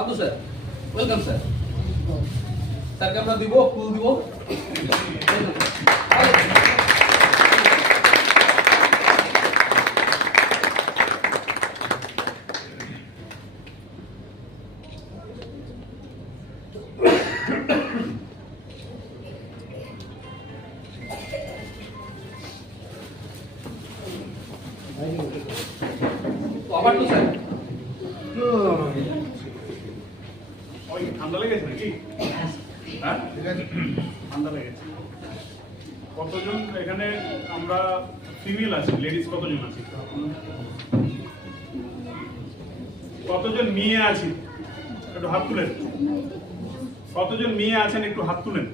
সাধু sir, welcome sir. স্যারকে আমরা দিব, ফুল দিব। আবার তো স্যার ঠান্ডা লেগেছে নাকি? হ্যাঁ, ঠান্ডা লেগেছে। কতজন এখানে আমরা ফিমেল আছি, লেডিস কতজন আছি? কতজন মেয়ে আছি একটু হাত তুলেন। কতজন মেয়ে আছেন একটু হাত তুলেন।